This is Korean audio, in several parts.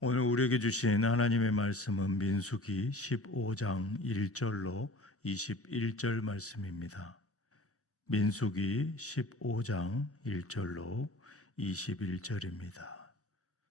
오늘 우리에게 주신 하나님의 말씀은 민수기 15장 1절로 21절 말씀입니다. 민수기 15장 1절로 21절입니다.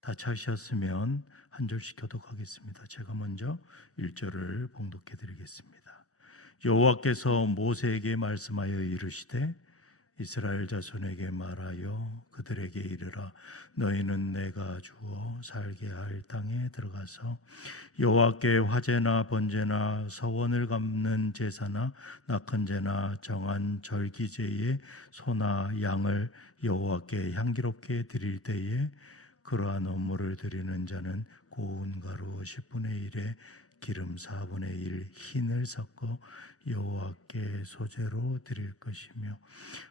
다 찾으셨으면 한 절씩 교독하겠습니다. 제가 먼저 1절을 봉독해 드리겠습니다. 여호와께서 모세에게 말씀하여 이르시되 이스라엘 자손에게 말하여 그들에게 이르라. 너희는 내가 주어 살게 할 땅에 들어가서 여호와께 화제나 번제나 서원을 갚는 제사나 낙헌제나 정한 절기제의 소나 양을 여호와께 향기롭게 드릴 때에 그러한 업무를 드리는 자는 고운 가루 10분의 1에 기름 4분의 1 흰을 섞어 여호와께 소제로 드릴 것이며,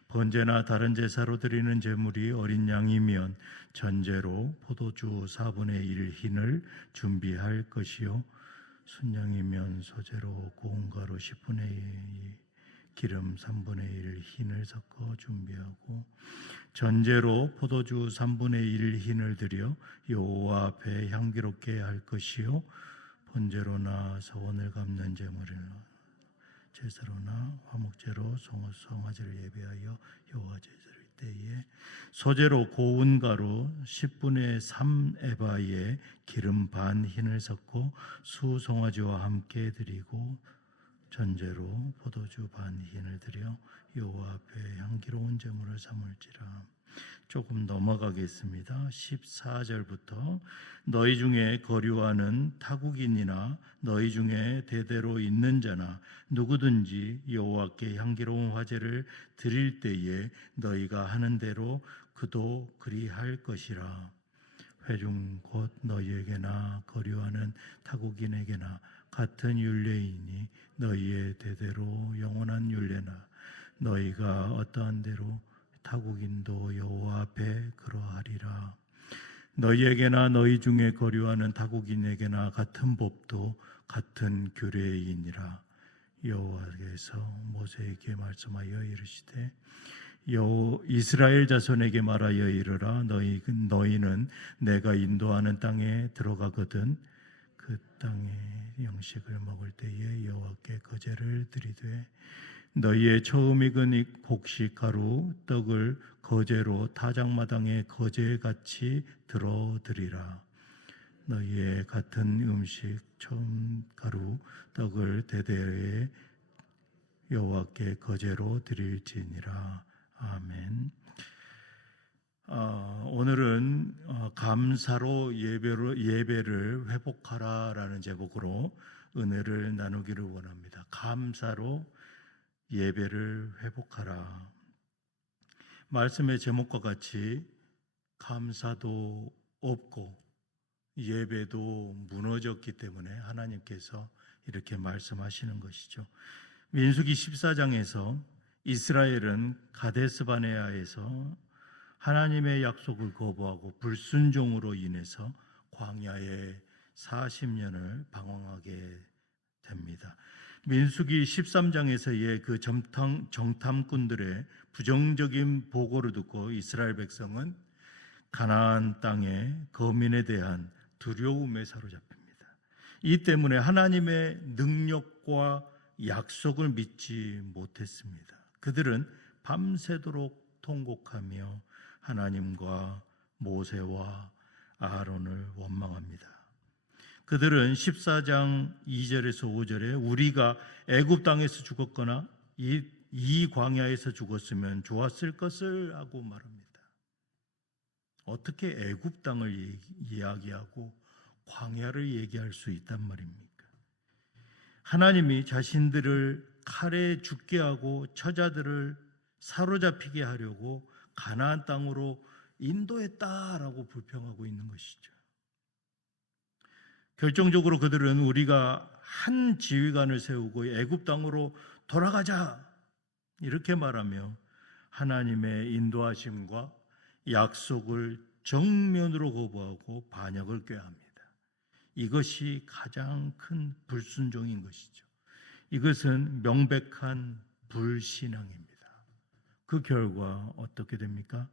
번제나 다른 제사로 드리는 제물이 어린 양이면 전제로 포도주 4분의 1 흰을 준비할 것이요, 순양이면 소제로 고운 가루 10분의 2 기름 3분의 1 흰을 섞어 준비하고, 전제로 포도주 3분의 1 흰을 드려 여호와 앞에 향기롭게 할 것이요, 번제로나 서원을 갚는 제물이나 제사로나 화목제로 성화제를 예배하여 여호와 제사를 때에 소제로 고운 가루 10분의 3 에바에 기름 반 흰을 섞고 수송아지와 함께 드리고, 전제로 포도주 반 흰을 드려 여호와 앞에 향기로운 제물을 삼을지라. 조금 넘어가겠습니다. 14절부터 너희 중에 거류하는 타국인이나 너희 중에 대대로 있는 자나 누구든지 여호와께 향기로운 화제를 드릴 때에 너희가 하는 대로 그도 그리할 것이라. 회중 곧 너희에게나 거류하는 타국인에게나 같은 율례이니 너희의 대대로 영원한 율례나 너희가 어떠한 대로 타국인도 여호와 앞에 그러하리라. 너희에게나 너희 중에 거류하는 타국인에게나 같은 법도 같은 규례이니라. 여호와께서 모세에게 말씀하여 이르시되 이스라엘 자손에게 말하여 이르라. 너희는 내가 인도하는 땅에 들어가거든 그 땅의 양식을 먹을 때에 여호와께 거제를 드리되 너희의 처음 익은 곡식 가루 떡을 거제로 타작마당에 거제같이 들어 드리라. 너희의 같은 음식 처음 가루 떡을 대대에 여호와께 거제로 드릴지니라. 아멘. 오늘은 감사로 예배를 회복하라라는 제목으로 은혜를 나누기를 원합니다. 감사로 예배를 회복하라. 말씀의 제목과 같이 감사도 없고 예배도 무너졌기 때문에 하나님께서 이렇게 말씀하시는 것이죠. 민수기 14장에서 이스라엘은 가데스바네아에서 하나님의 약속을 거부하고 불순종으로 인해서 광야에 40년을 방황하게 됩니다. 민수기 13장에서의 그 정탐꾼들의 부정적인 보고를 듣고 이스라엘 백성은 가나안 땅의 거민에 대한 두려움에 사로잡힙니다. 이 때문에 하나님의 능력과 약속을 믿지 못했습니다. 그들은 밤새도록 통곡하며 하나님과 모세와 아론을 원망합니다. 그들은 14장 2절에서 5절에 우리가 애굽 땅에서 죽었거나 이 광야에서 죽었으면 좋았을 것을 하고 말합니다. 어떻게 애굽 땅을 이야기하고 광야를 얘기할 수 있단 말입니까? 하나님이 자신들을 칼에 죽게 하고 처자들을 사로잡히게 하려고 가나안 땅으로 인도했다라고 불평하고 있는 것이죠. 결정적으로 그들은 우리가 한 지휘관을 세우고 애굽 땅으로 돌아가자 이렇게 말하며 하나님의 인도하심과 약속을 정면으로 거부하고 반역을 꾀합니다. 이것이 가장 큰 불순종인 것이죠. 이것은 명백한 불신앙입니다. 그 결과 어떻게 됩니까?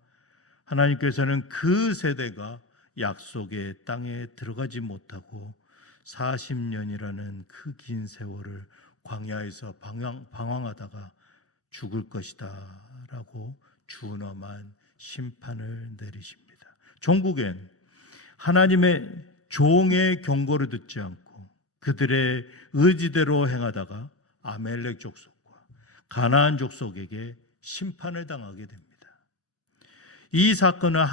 하나님께서는 그 세대가 약속의 땅에 들어가지 못하고 40년이라는 그 긴 세월을 광야에서 방황하다가 죽을 것이다 라고 준엄한 심판을 내리십니다. 종국엔 하나님의 종의 경고를 듣지 않고 그들의 의지대로 행하다가 아멜렉 족속과 가나안 족속에게 심판을 당하게 됩니다. 이 사건은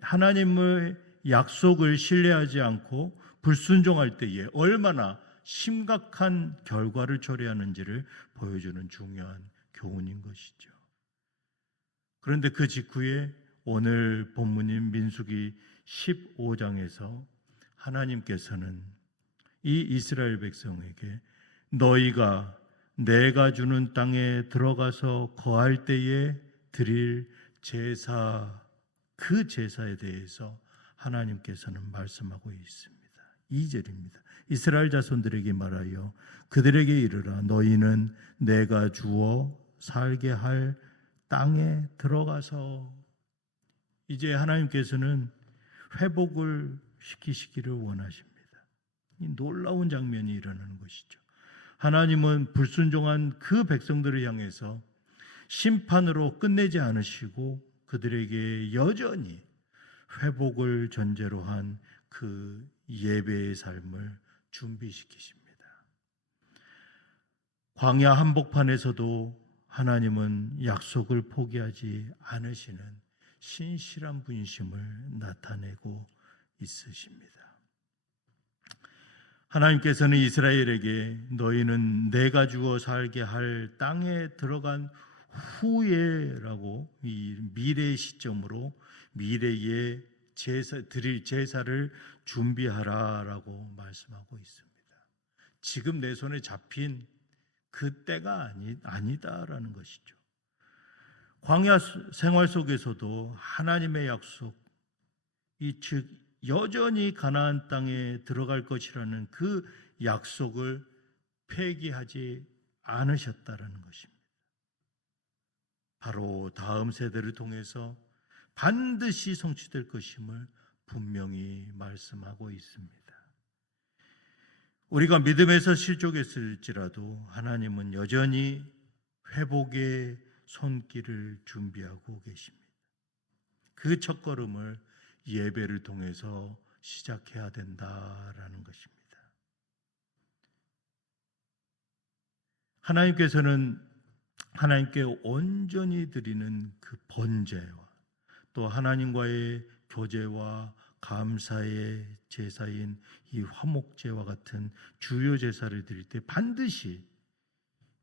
하나님의 약속을 신뢰하지 않고 불순종할 때에 얼마나 심각한 결과를 초래하는지를 보여주는 중요한 교훈인 것이죠. 그런데 그 직후에 오늘 본문인 민수기 15장에서 하나님께서는 이 이스라엘 백성에게 너희가 내가 주는 땅에 들어가서 거할 때에 드릴 제사, 그 제사에 대해서 하나님께서는 말씀하고 있습니다. 2절입니다. 이스라엘 자손들에게 말하여 그들에게 이르라 너희는 내가 주어 살게 할 땅에 들어가서, 이제 하나님께서는 회복을 시키시기를 원하십니다. 이 놀라운 장면이 일어나는 것이죠. 하나님은 불순종한 그 백성들을 향해서 심판으로 끝내지 않으시고 그들에게 여전히 회복을 전제로 한 그 예배의 삶을 준비시키십니다. 광야 한복판에서도 하나님은 약속을 포기하지 않으시는 신실한 분심을 나타내고 있으십니다. 하나님께서는 이스라엘에게 너희는 내가 주어 살게 할 땅에 들어간 후에라고 이 미래의 시점으로 미래의 드릴 제사를 준비하라라고 말씀하고 있습니다. 지금 내 손에 잡힌 그 때가 아니다라는 것이죠. 광야 생활 속에서도 하나님의 약속, 즉 여전히 가나안 땅에 들어갈 것이라는 그 약속을 폐기하지 않으셨다라는 것입니다. 바로 다음 세대를 통해서 반드시 성취될 것임을 분명히 말씀하고 있습니다. 우리가 믿음에서 실족했을지라도 하나님은 여전히 회복의 손길을 준비하고 계십니다. 그 첫걸음을 예배를 통해서 시작해야 된다라는 것입니다. 하나님께서는 하나님께 온전히 드리는 그 번제와 또 하나님과의 교제와 감사의 제사인 이 화목제와 같은 주요 제사를 드릴 때 반드시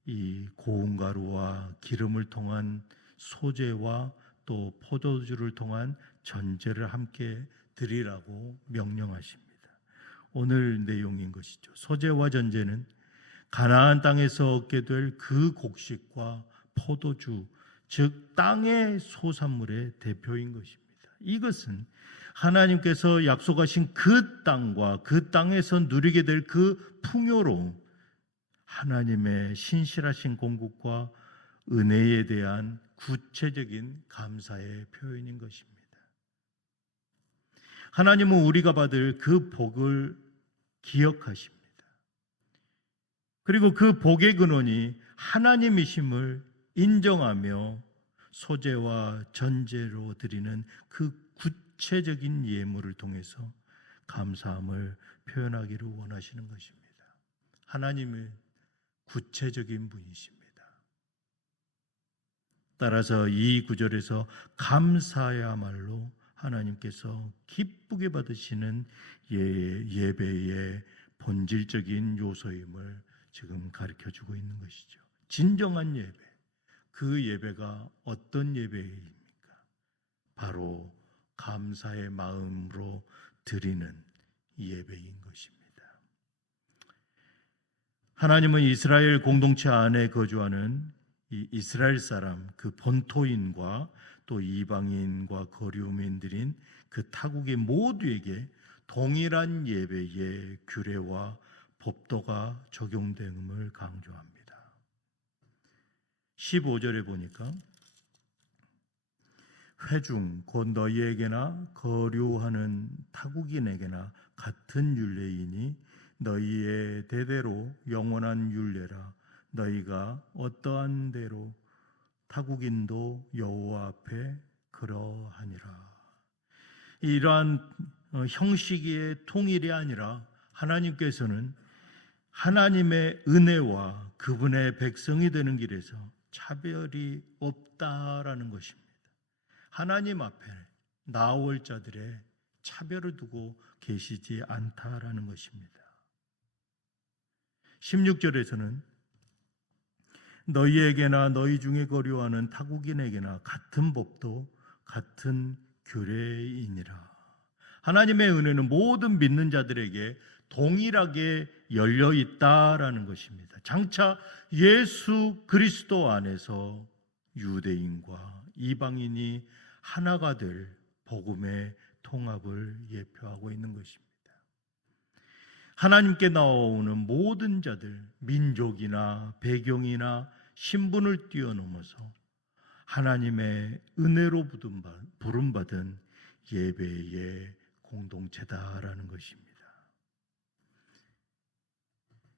이 고운 가루와 기름을 통한 소제와 또 포도주를 통한 전제를 함께 드리라고 명령하십니다. 오늘 내용인 것이죠. 소제와 전제는 가나안 땅에서 얻게 될 그 곡식과 포도주, 즉 땅의 소산물의 대표인 것입니다. 이것은 하나님께서 약속하신 그 땅과 그 땅에서 누리게 될 그 풍요로움, 하나님의 신실하신 공급과 은혜에 대한 구체적인 감사의 표현인 것입니다. 하나님은 우리가 받을 그 복을 기억하십니다. 그리고 그 복의 근원이 하나님이심을 인정하며 소제와 전제로 드리는 그 구체적인 예물을 통해서 감사함을 표현하기를 원하시는 것입니다. 하나님은 구체적인 분이십니다. 따라서 이 구절에서 감사야말로 하나님께서 기쁘게 받으시는 예배의 본질적인 요소임을 지금 가르쳐주고 있는 것이죠. 진정한 예배, 그 예배가 어떤 예배입니까? 바로 감사의 마음으로 드리는 예배인 것입니다. 하나님은 이스라엘 공동체 안에 거주하는 이 이스라엘 사람, 그 본토인과 또 이방인과 거류민들인 그 타국의 모두에게 동일한 예배의 규례와 법도가 적용됨을 강조합니다. 15절에 보니까 회중 곧 너희에게나 거류하는 타국인에게나 같은 율례이니 너희의 대대로 영원한 율례라. 너희가 어떠한 대로 타국인도 여호와 앞에 그러하니라. 이러한 형식의 통일이 아니라 하나님께서는 하나님의 은혜와 그분의 백성이 되는 길에서 차별이 없다라는 것입니다. 하나님 앞에 나올 자들의 차별을 두고 계시지 않다라는 것입니다. 16절에서는 너희에게나 너희 중에 거류하는 타국인에게나 같은 법도 같은 규례이니라. 하나님의 은혜는 모든 믿는 자들에게 동일하게 열려 있다라는 것입니다. 장차 예수 그리스도 안에서 유대인과 이방인이 하나가 될 복음의 통합을 예표하고 있는 것입니다. 하나님께 나오는 모든 자들, 민족이나 배경이나 신분을 뛰어넘어서 하나님의 은혜로 부름받은 예배의 공동체다라는 것입니다.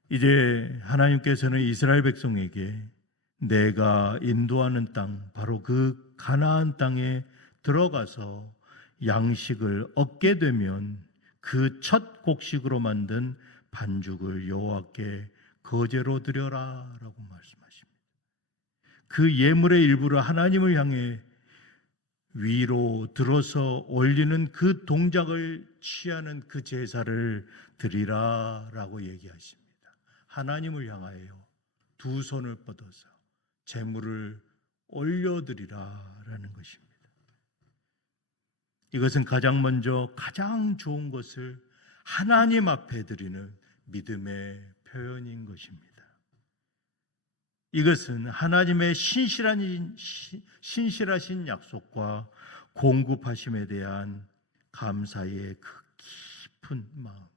이제 하나님께서는 이스라엘 백성에게 내가 인도하는 땅, 바로 그 가나안 땅에 들어가서 양식을 얻게 되면 그 첫 곡식으로 만든 반죽을 여호와께 거제로 드려라라고 말씀하십니다. 그 예물의 일부를 하나님을 향해 위로 들어서 올리는 그 동작을 취하는 그 제사를 드리라라고 얘기하십니다. 하나님을 향하여 두 손을 뻗어서 제물을 올려드리라라는 것입니다. 이것은 가장 먼저 가장 좋은 것을 하나님 앞에 드리는 믿음의 표현인 것입니다. 이것은 하나님의 신실하신 약속과 공급하심에 대한 감사의 그 깊은 마음,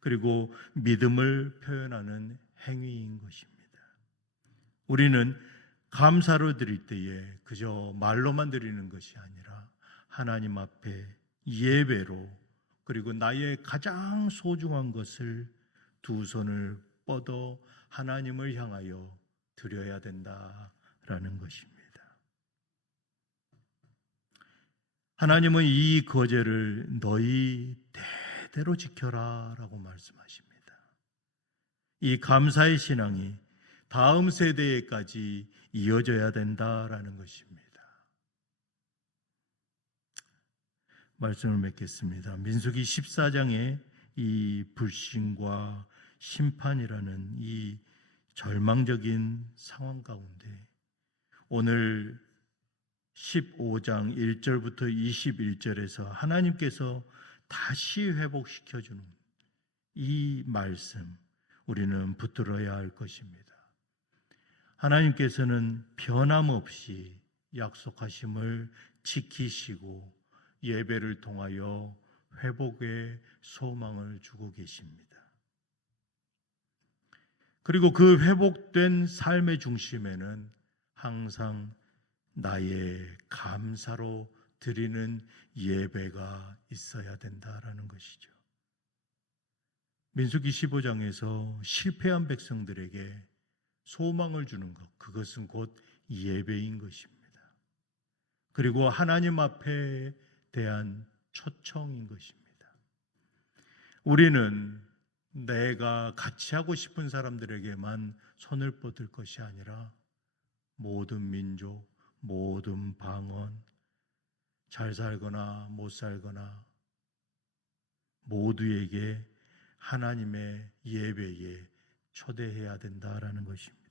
그리고 믿음을 표현하는 행위인 것입니다. 우리는 감사를 드릴 때에 그저 말로만 드리는 것이 아니라 하나님 앞에 예배로, 그리고 나의 가장 소중한 것을 두 손을 뻗어 하나님을 향하여 드려야 된다라는 것입니다. 하나님은 이 거제를 너희 대대로 지켜라라고 말씀하십니다. 이 감사의 신앙이 다음 세대에까지 이어져야 된다라는 것입니다. 말씀을 맺겠습니다. 민수기 14장의 이 불신과 심판이라는 이 절망적인 상황 가운데 오늘 15장 1절부터 21절에서 하나님께서 다시 회복시켜주는 이 말씀, 우리는 붙들어야 할 것입니다. 하나님께서는 변함없이 약속하심을 지키시고 예배를 통하여 회복의 소망을 주고 계십니다. 그리고 그 회복된 삶의 중심에는 항상 나의 감사로 드리는 예배가 있어야 된다라는 것이죠. 민수기 15장에서 실패한 백성들에게 소망을 주는 것, 그것은 곧 예배인 것입니다. 그리고 하나님 앞에 대한 초청인 것입니다. 우리는 내가 같이 하고 싶은 사람들에게만 손을 뻗을 것이 아니라 모든 민족, 모든 방언, 잘 살거나 못 살거나 모두에게 하나님의 예배에 초대해야 된다라는 것입니다.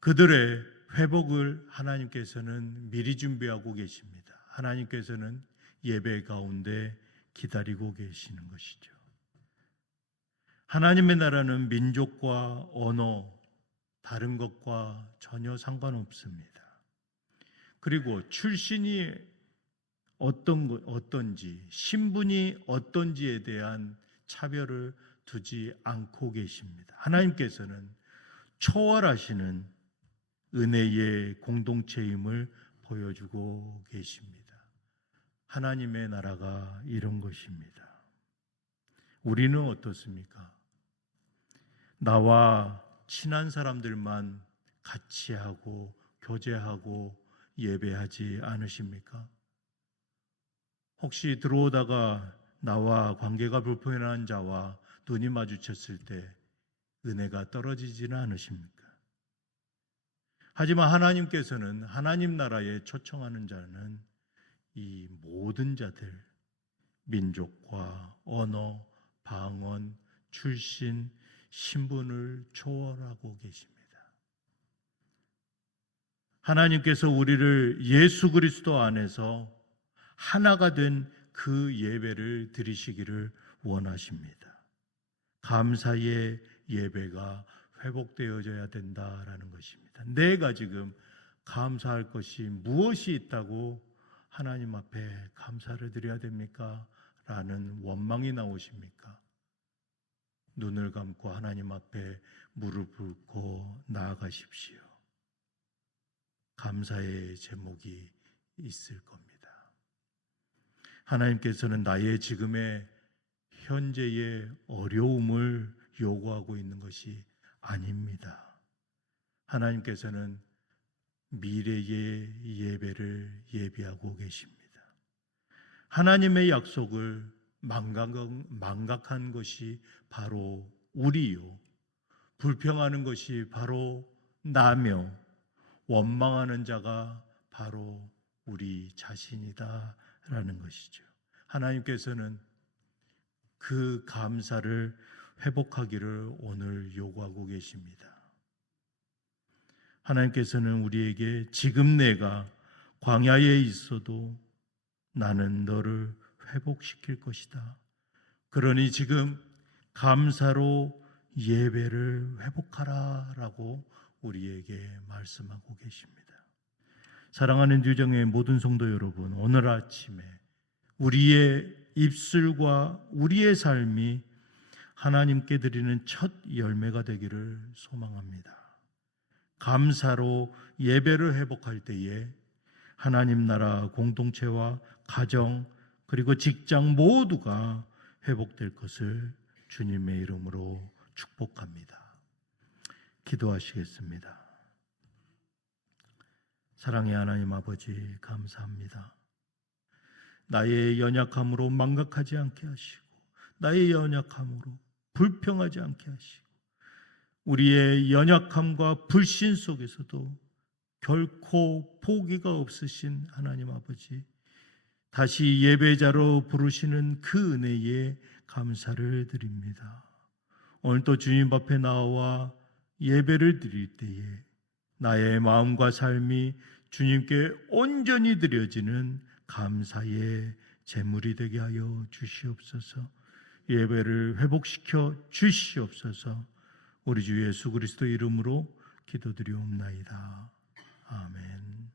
그들의 회복을 하나님께서는 미리 준비하고 계십니다. 하나님께서는 예배 가운데 기다리고 계시는 것이죠. 하나님의 나라는 민족과 언어, 다른 것과 전혀 상관없습니다. 그리고 출신이 어떤지, 신분이 어떤지에 대한 차별을 두지 않고 계십니다. 하나님께서는 초월하시는 은혜의 공동체임을 보여주고 계십니다. 하나님의 나라가 이런 것입니다. 우리는 어떻습니까? 나와 친한 사람들만 같이 하고 교제하고 예배하지 않으십니까? 혹시 들어오다가 나와 관계가 불편한 자와 눈이 마주쳤을 때 은혜가 떨어지지는 않으십니까? 하지만 하나님께서는 하나님 나라에 초청하는 자는 이 모든 자들, 민족과 언어, 방언, 출신, 신분을 초월하고 계십니다. 하나님께서 우리를 예수 그리스도 안에서 하나가 된 그 예배를 드리시기를 원하십니다. 감사의 예배가 회복되어져야 된다라는 것입니다. 내가 지금 감사할 것이 무엇이 있다고 하나님 앞에 감사를 드려야 됩니까? 라는 원망이 나오십니까? 눈을 감고 하나님 앞에 무릎 꿇고 나아가십시오. 감사의 제목이 있을 겁니다. 하나님께서는 나의 지금의 현재의 어려움을 요구하고 있는 것이 아닙니다. 하나님께서는 미래의 예배를 예비하고 계십니다. 하나님의 약속을 망각한 것이 바로 우리요, 불평하는 것이 바로 나며 원망하는 자가 바로 우리 자신이다라는 것이죠. 하나님께서는 그 감사를 회복하기를 오늘 요구하고 계십니다. 하나님께서는 우리에게 지금 내가 광야에 있어도 나는 너를 회복시킬 것이다. 그러니 지금 감사로 예배를 회복하라 라고 우리에게 말씀하고 계십니다. 사랑하는 유정의 모든 성도 여러분, 오늘 아침에 우리의 입술과 우리의 삶이 하나님께 드리는 첫 열매가 되기를 소망합니다. 감사로 예배를 회복할 때에 하나님 나라 공동체와 가정 그리고 직장 모두가 회복될 것을 주님의 이름으로 축복합니다. 기도하시겠습니다. 사랑의 하나님 아버지, 감사합니다. 나의 연약함으로 망각하지 않게 하시고 나의 연약함으로 불평하지 않게 하시고 우리의 연약함과 불신 속에서도 결코 포기가 없으신 하나님 아버지, 다시 예배자로 부르시는 그 은혜에 감사를 드립니다. 오늘 또 주님 앞에 나와 예배를 드릴 때에 나의 마음과 삶이 주님께 온전히 드려지는 감사의 제물이 되게 하여 주시옵소서. 예배를 회복시켜 주시옵소서. 우리 주 예수 그리스도 이름으로 기도드리옵나이다. 아멘.